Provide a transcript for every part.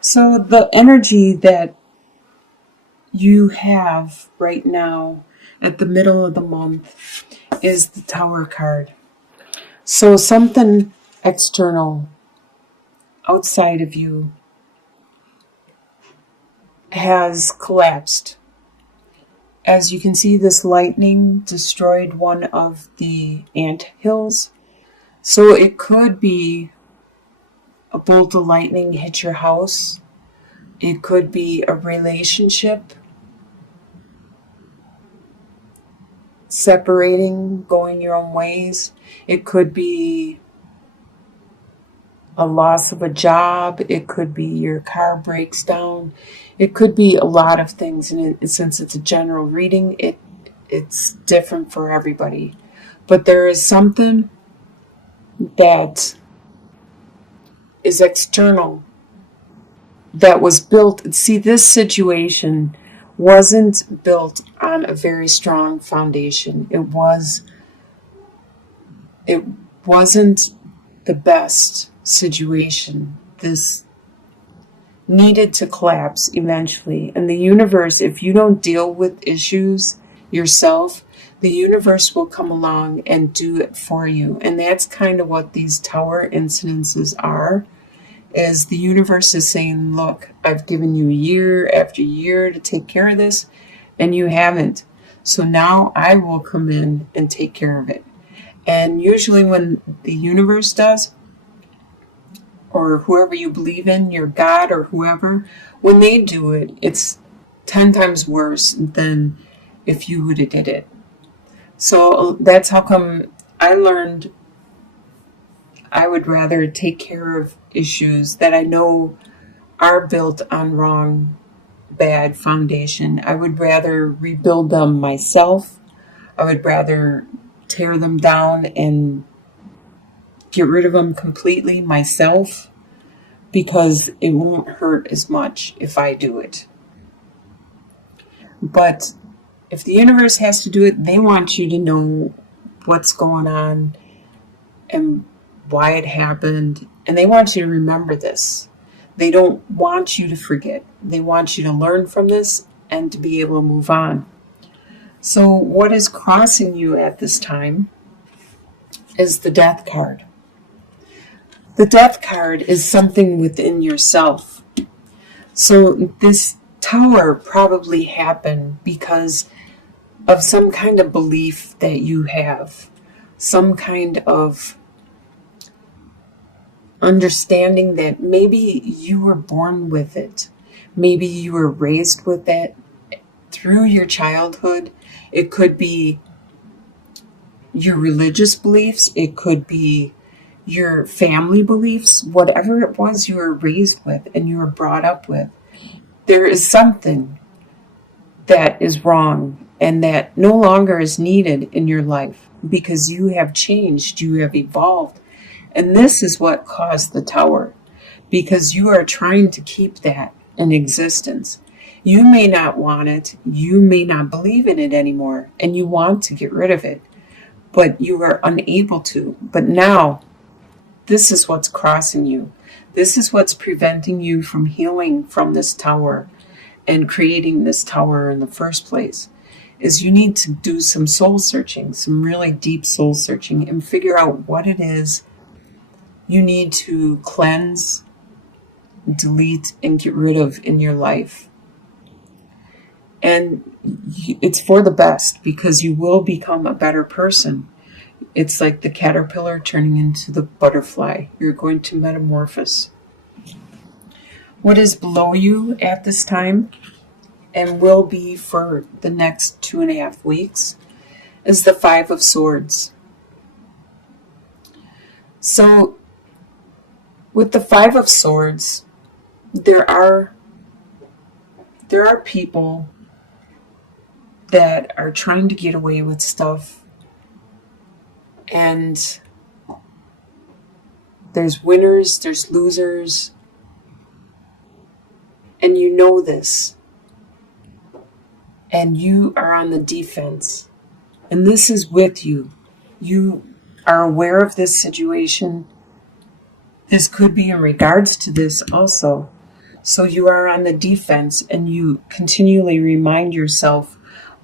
So the energy that you have right now at the middle of the month is the Tower card. So something external outside of you has collapsed. As you can see, this lightning destroyed one of the ant hills. So it could be a bolt of lightning hit your house. It could be a relationship separating, going your own ways. It could be a loss of a job. It could be your car breaks down. It could be a lot of things. And since it's a general reading, it's different for everybody. But there is something that is external that was built. See, this situation wasn't built on a very strong foundation. It wasn't the best situation. This needed to collapse eventually. And the universe, if you don't deal with issues yourself, the universe will come along and do it for you. And that's kind of what these tower incidences are, is the universe is saying, look, I've given you year after year to take care of this, and you haven't. So now I will come in and take care of it. And usually when the universe does, or whoever you believe in, your God or whoever, when they do it, it's 10 times worse than if you would have did it. So that's how come I learned I would rather take care of issues that I know are built on wrong, bad foundation. I would rather rebuild them myself. I would rather tear them down and get rid of them completely myself, because it won't hurt as much if I do it. But if the universe has to do it, they want you to know what's going on and why it happened. And they want you to remember this. They don't want you to forget. They want you to learn from this and to be able to move on. So what is crossing you at this time is the Death card. The Death card is something within yourself. So this tower probably happened because of some kind of belief that you have, some kind of understanding that maybe you were born with it. Maybe you were raised with that through your childhood. It could be your religious beliefs. It could be your family beliefs, whatever it was you were raised with and you were brought up with. There is something that is wrong and that no longer is needed in your life because you have changed, you have evolved. And this is what caused the tower, because you are trying to keep that in existence. You may not want it, you may not believe in it anymore, and you want to get rid of it, but you are unable to. But now, this is what's crossing you. This is what's preventing you from healing from this tower and creating this tower in the first place, is you need to do some soul searching, some really deep soul searching, and figure out what it is you need to cleanse, delete, and get rid of in your life. And it's for the best, because you will become a better person. It's like the caterpillar turning into the butterfly. You're going to metamorphose. What is below you at this time, and will be for the next 2.5 weeks, is the Five of Swords. So, with the Five of Swords, there are people that are trying to get away with stuff, and there's winners, there's losers, and you know this, and you are on the defense, and this is with you. You are aware of this situation. This could be in regards to this also. So you are on the defense, and you continually remind yourself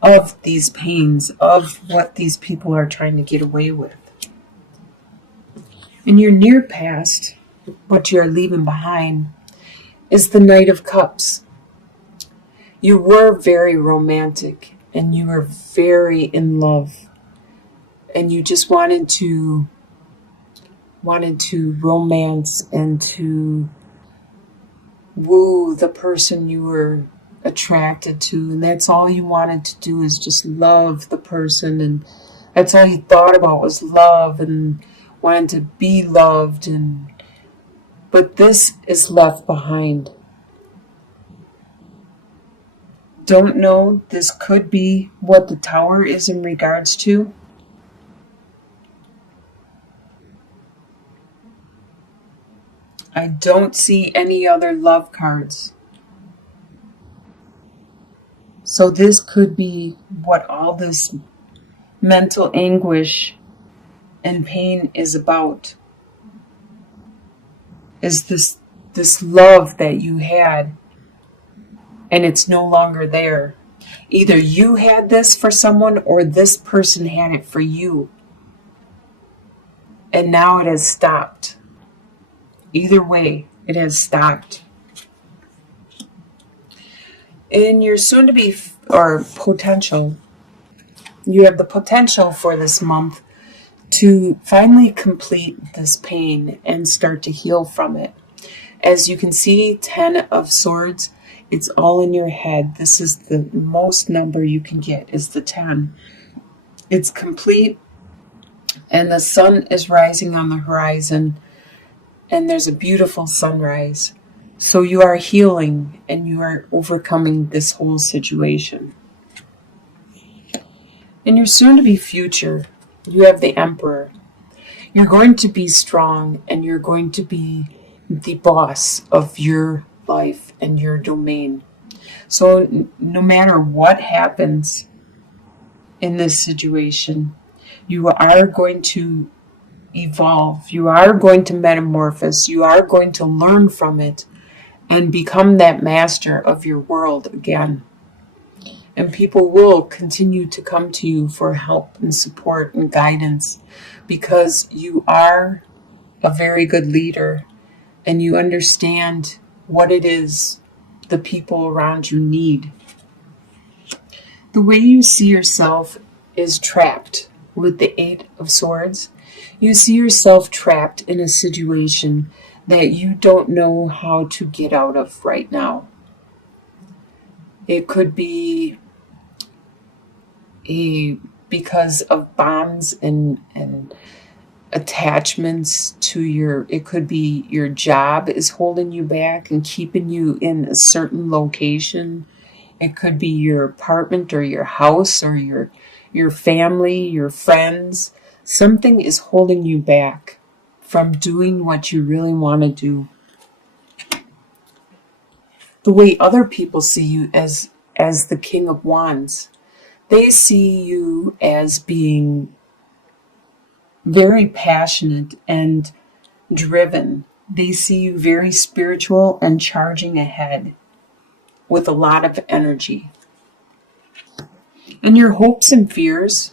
of these pains, of what these people are trying to get away with. In your near past, what you are leaving behind is the Knight of Cups. You were very romantic, and you were very in love, and you just wanted to romance and to woo the person you were attracted to, and that's all you wanted to do, is just love the person, and that's all you thought about was love and wanted to be loved. But this is left behind. Don't know, this could be what the Tower is in regards to. I don't see any other love cards. So this could be what all this mental anguish and pain is about. Is this love that you had, and it's no longer there. Either you had this for someone, or this person had it for you, and now it has stopped. Either way, it has stopped. In your soon-to-be, or potential, you have the potential for this month to finally complete this pain and start to heal from it. As you can see, 10 of Swords, it's all in your head. This is the most number you can get, is the 10. It's complete, and the sun is rising on the horizon, and there's a beautiful sunrise. So you are healing, and you are overcoming this whole situation. In your soon-to-be future, you have the Emperor. You're going to be strong, and you're going to be the boss of your life and your domain. So no matter what happens in this situation, you are going to evolve. You are going to metamorphose. You are going to learn from it and become that master of your world again. And people will continue to come to you for help and support and guidance, because you are a very good leader, and you understand what it is the people around you need. The way you see yourself is trapped with the 8 of Swords. You see yourself trapped in a situation that you don't know how to get out of right now. It could be because of bonds and attachments to it could be your job is holding you back and keeping you in a certain location. It could be your apartment or your house or your family, your friends. Something is holding you back from doing what you really want to do. The way other people see you as the King of Wands, they see you as being very passionate and driven. They see you very spiritual and charging ahead with a lot of energy. And your hopes and fears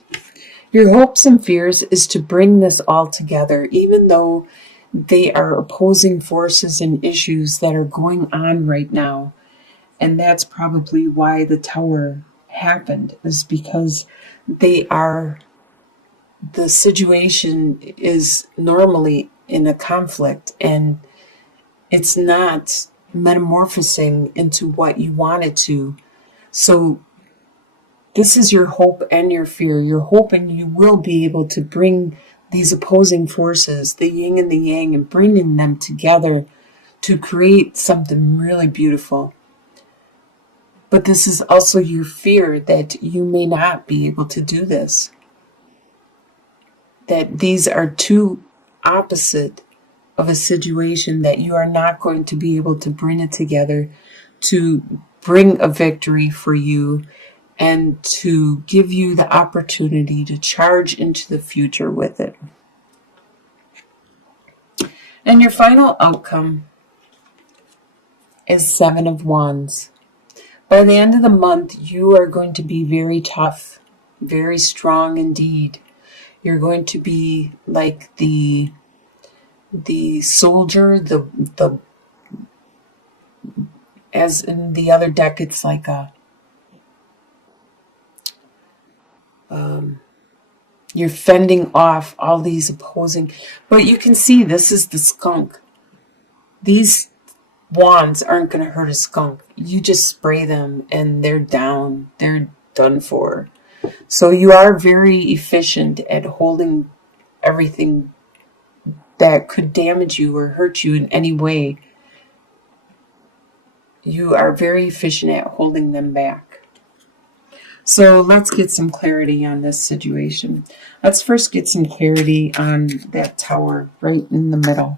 is to bring this all together, even though they are opposing forces and issues that are going on right now. And that's probably why the Tower happened, is because the situation is normally in a conflict, and it's not metamorphosing into what you want it to. So this is your hope and your fear. You're hoping you will be able to bring these opposing forces, the yin and the yang, and bringing them together to create something really beautiful. But this is also your fear that you may not be able to do this. That these are two opposite of a situation, that you are not going to be able to bring it together to bring a victory for you and to give you the opportunity to charge into the future with it. And your final outcome is Seven of Wands. By the end of the month, you are going to be very tough, very strong indeed. You're going to be like the soldier, the as in the other deck, it's like you're fending off all these opposing. But you can see this is the skunk. These wands aren't going to hurt a skunk. You just spray them and they're down. They're done for. So you are very efficient at holding everything that could damage you or hurt you in any way. You are very efficient at holding them back. So let's get some clarity on this situation. Let's first get some clarity on that tower right in the middle.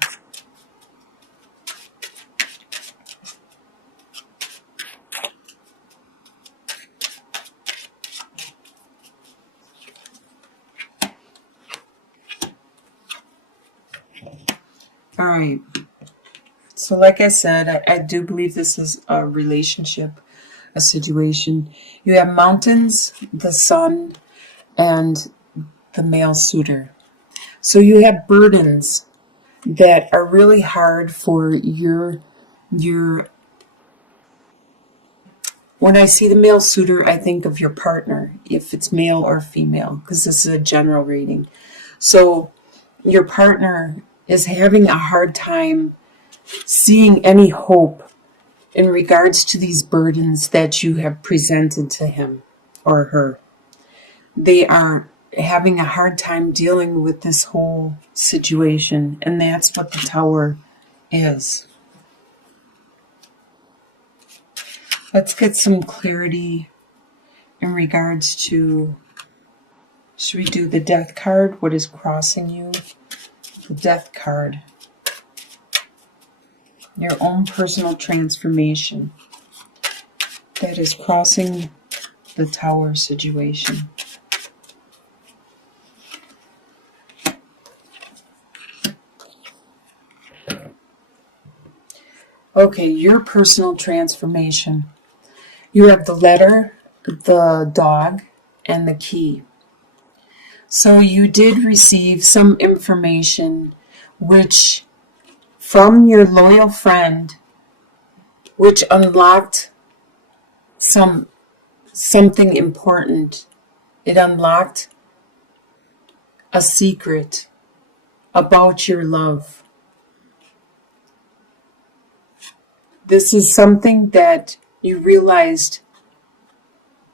All right. So like I said, I do believe this is a relationship, a situation. You have mountains, the sun, and the male suitor. So you have burdens that are really hard for your when I see the male suitor, I think of your partner, if it's male or female, because this is a general reading. So your partner is having a hard time seeing any hope in regards to these burdens that you have presented to him or her. They are having a hard time dealing with this whole situation, and that's what the tower is. Let's get some clarity in regards to, should we do the death card? What is crossing you? The death card. Your own personal transformation that is crossing the tower situation. Okay, your personal transformation. You have the letter, the dog, and the key. So you did receive some information which from your loyal friend, which unlocked something important. It unlocked a secret about your love. This is something that you realized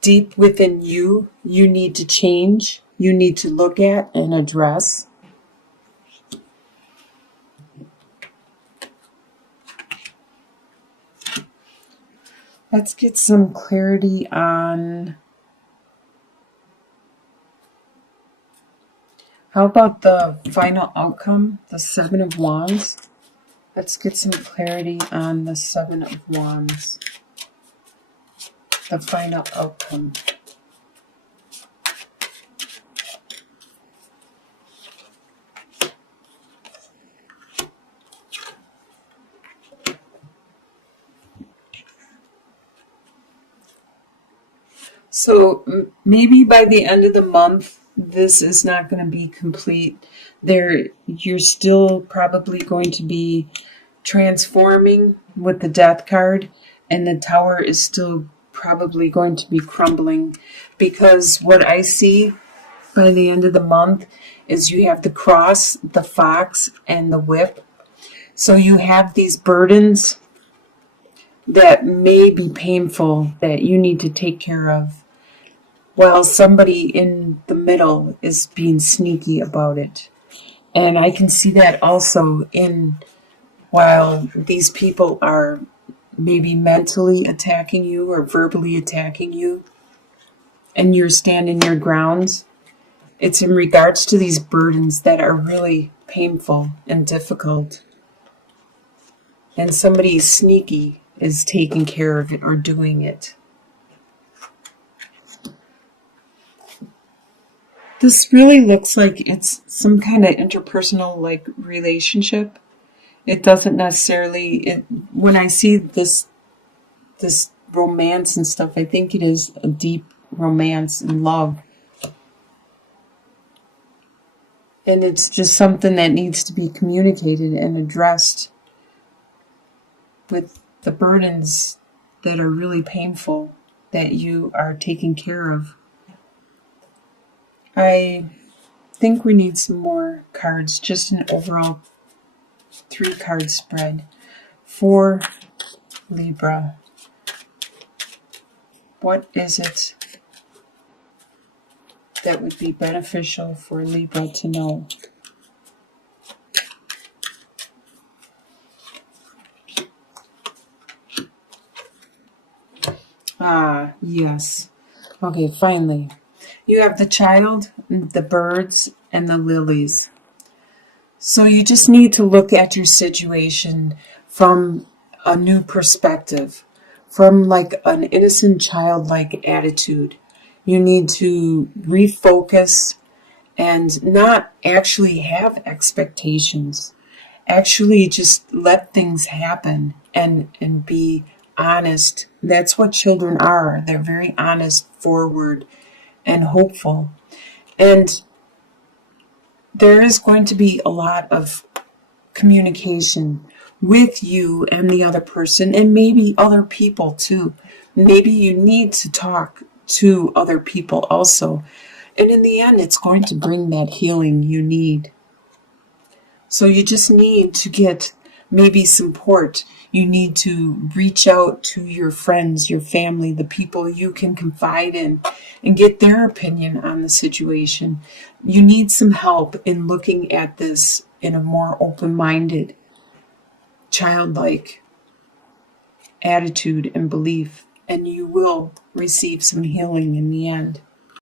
deep within you need to change, you need to look at and address. Let's get some clarity on, how about the final outcome, the Seven of Wands? Let's get some clarity on the Seven of Wands, the final outcome. So maybe by the end of the month, this is not going to be complete. You're still probably going to be transforming with the death card, and the tower is still probably going to be crumbling, because what I see by the end of the month is you have the cross, the fox, and the whip. So you have these burdens that may be painful that you need to take care of, while somebody in the middle is being sneaky about it. And I can see that also while these people are maybe mentally attacking you or verbally attacking you, and you're standing your grounds. It's in regards to these burdens that are really painful and difficult. And somebody sneaky is taking care of it or doing it. This really looks like it's some kind of interpersonal relationship. It doesn't necessarily, when I see this romance and stuff, I think it is a deep romance and love. And it's just something that needs to be communicated and addressed with the burdens that are really painful that you are taking care of. I think we need some more cards, just an overall 3-card spread for Libra. What is it that would be beneficial for Libra to know? Ah, yes. Okay, finally. You have the child, the birds, and the lilies. So you just need to look at your situation from a new perspective, from like an innocent childlike attitude. You need to refocus and not actually have expectations. Actually just let things happen and be honest. That's what children are. They're very honest, forward, and hopeful. And there is going to be a lot of communication with you and the other person, and maybe other people too. Maybe you need to talk to other people also. And in the end, it's going to bring that healing you need. So you just need to get maybe support. You need to reach out to your friends, your family, the people you can confide in, and get their opinion on the situation. You need some help in looking at this in a more open-minded, childlike attitude and belief, and you will receive some healing in the end.